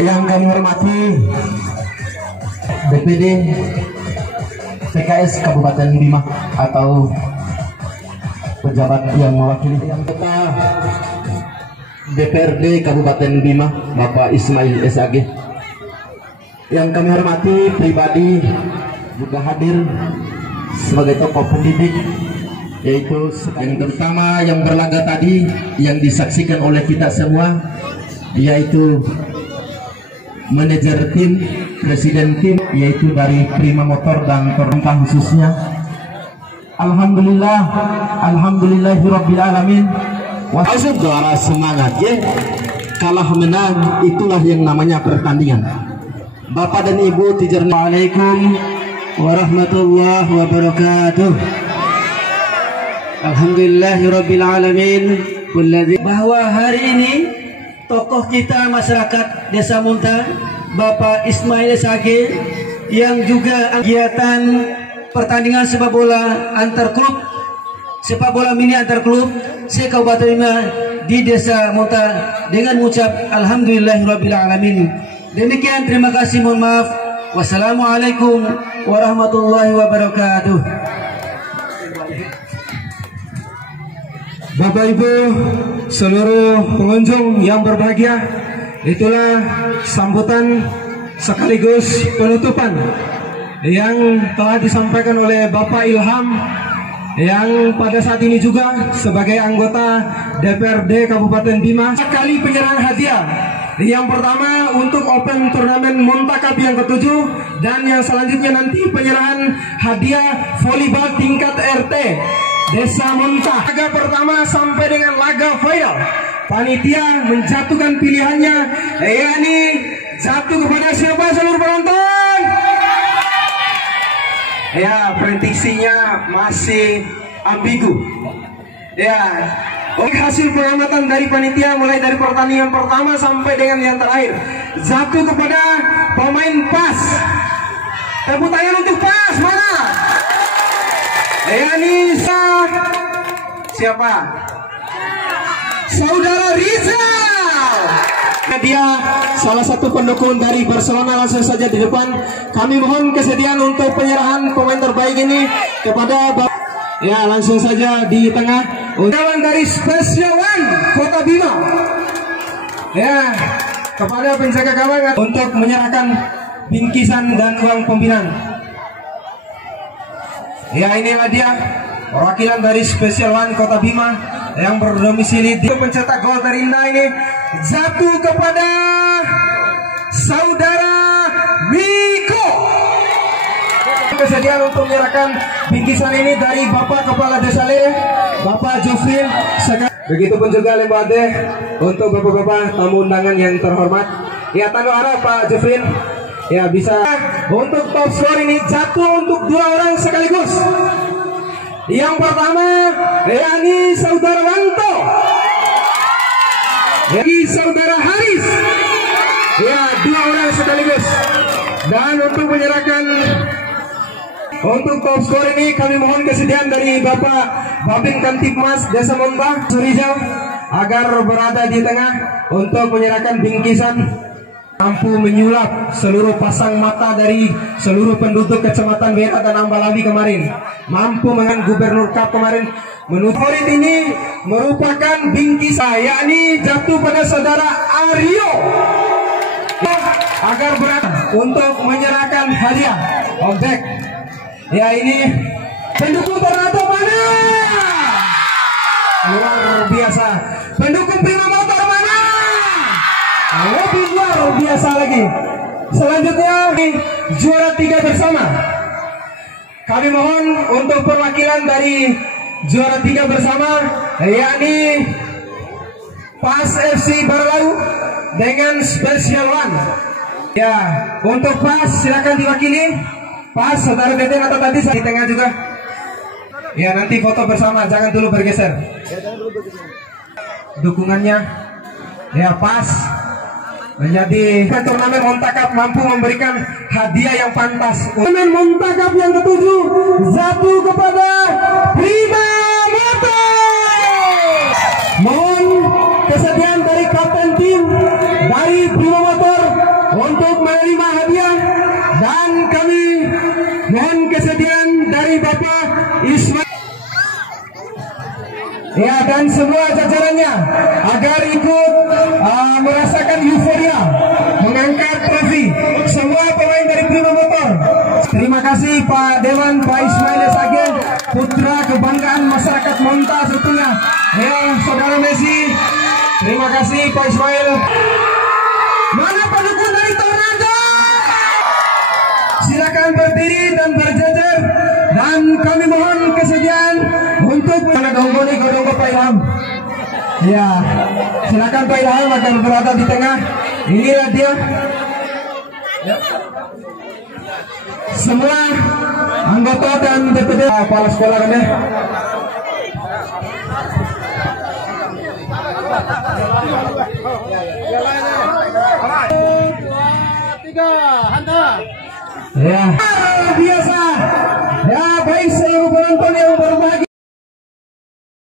Yang kami hormati DPD PKS Kabupaten Bima atau pejabat yang mewakili anggota DPRD Kabupaten Bima Bapak Ismail SAG. Yang kami hormati pribadi juga hadir sebagai tokoh pendidik, yaitu yang terutama yang berlaga tadi yang disaksikan oleh kita semua, yaitu manajer tim, presiden tim, yaitu dari Prima Motor dan Torongkang khususnya. Alhamdulillah, alhamdulillahirabbil alamin. Saudara semangat ya. Kalah menang itulah yang namanya pertandingan. Bapak dan Ibu tijarnya. Waalaikumsalam warahmatullahi wabarakatuh. Alhamdulillahirabbil alamin. Bahwa hari ini tokoh kita masyarakat Desa Munta, Bapak Ismail SAG, yang juga kegiatan pertandingan sepak bola antar klub, sepak bola mini antar klub se-Kabupaten Bima di Desa Munta dengan mengucap alhamdulillahirabbil alamin. Demikian, terima kasih, mohon maaf. Wassalamualaikum warahmatullahi wabarakatuh. Bapak Ibu seluruh pengunjung yang berbahagia, itulah sambutan sekaligus penutupan yang telah disampaikan oleh Bapak Ilham, yang pada saat ini juga sebagai anggota DPRD Kabupaten Bima. Sekali penyerahan hadiah. Yang pertama untuk Open Turnamen Montakap yang ke-7, dan yang selanjutnya nanti penyerahan hadiah volleyball tingkat RT Desa Monta. Laga pertama sampai dengan laga final, panitia menjatuhkan pilihannya, yakni jatuh kepada siapa seluruh penonton? Ya, prediksinya masih ambigu. Ya, hasil pengamatan dari panitia mulai dari pertandingan pertama sampai dengan yang terakhir jatuh kepada pemain PAS. Tepuk tangan untuk PAS, mana? Yanisa, siapa? Saudara Rizal. Dia salah satu pendukung dari Barcelona. Langsung saja di depan kami mohon kesediaan untuk penyerahan pemain terbaik ini kepada Bapak. Ya, langsung saja di tengah kawan dari Special One Kota Bima. Ya, kepada penjaga gawang untuk menyerahkan bingkisan dan uang pembinaan. Ya, inilah dia perwakilan dari Special One Kota Bima yang berdomisili di pencetak gol terindah ini jatuh kepada Saudara Miko. Kesediaan untuk menyerahkan bingkisan ini dari Bapak Kepala Desa Le, Bapak Jofrin. Begitupun juga Lembade untuk bapak-bapak tamu undangan yang terhormat. Ya, tanda arah Pak Jofrin. Ya, bisa untuk top skor ini jatuh untuk 2 orang sekaligus. Yang pertama yakni Saudara Wanto, yakni Saudara Haris. Ya, 2 orang sekaligus. Dan untuk menyerahkan untuk top skor ini kami mohon kesediaan dari Bapak Babin Kantipmas Desa Monta Surijal agar berada di tengah untuk menyerahkan bingkisan, mampu menyulap seluruh pasang mata dari seluruh penduduk Kecamatan Bera dan Ambalawi kemarin, mampu dengan Gubernur Cup kemarin. Favorit ini merupakan bingkisan, yakni jatuh pada Saudara Aryo agar berada untuk menyerahkan hadiah objek. Ya, ini pendukung Tornado mana? Luar biasa. Pendukung Prima Motor mana? Lebih luar biasa lagi. Selanjutnya juara 3 bersama. Kami mohon untuk perwakilan dari juara 3 bersama, yakni PAS FC Barlayu dengan Special One. Ya, untuk PAS silakan diwakili. PAS Saudara Deden atau tadi di tengah juga. Ya, nanti foto bersama, jangan dulu bergeser. Dukungannya ya PAS menjadi turnamen Montakap mampu memberikan hadiah yang pantas. Turnamen Montakap yang ke-7 jatuh kepada Prima Motor. Mohon kesediaan dari kapten tim dan Prima Motor untuk menerima hadiah, dan kami mohon kesediaan dari Bapak Ismail ya dan semua jajarannya agar ikut merasakan euforia mengangkat trofi semua pemain dari Prima Motor. Terima kasih Pak Dewan, Pak Ismail Sagen, putra kebanggaan masyarakat Monta sebetulnya. Ya, Saudara Messi, terima kasih Pak Ismail. Mana pendukung dari Tornado? Silakan berdiri dan berjajar, dan kami mohon kesediaan untuk menggoni godong Pak Ilham. Ya, silakan Pak Ilham akan berada di tengah. Inilah dia. Semua anggota dan DPD kepala sekolah kami. Ya, biasa. Ya, baik seluruh penonton yang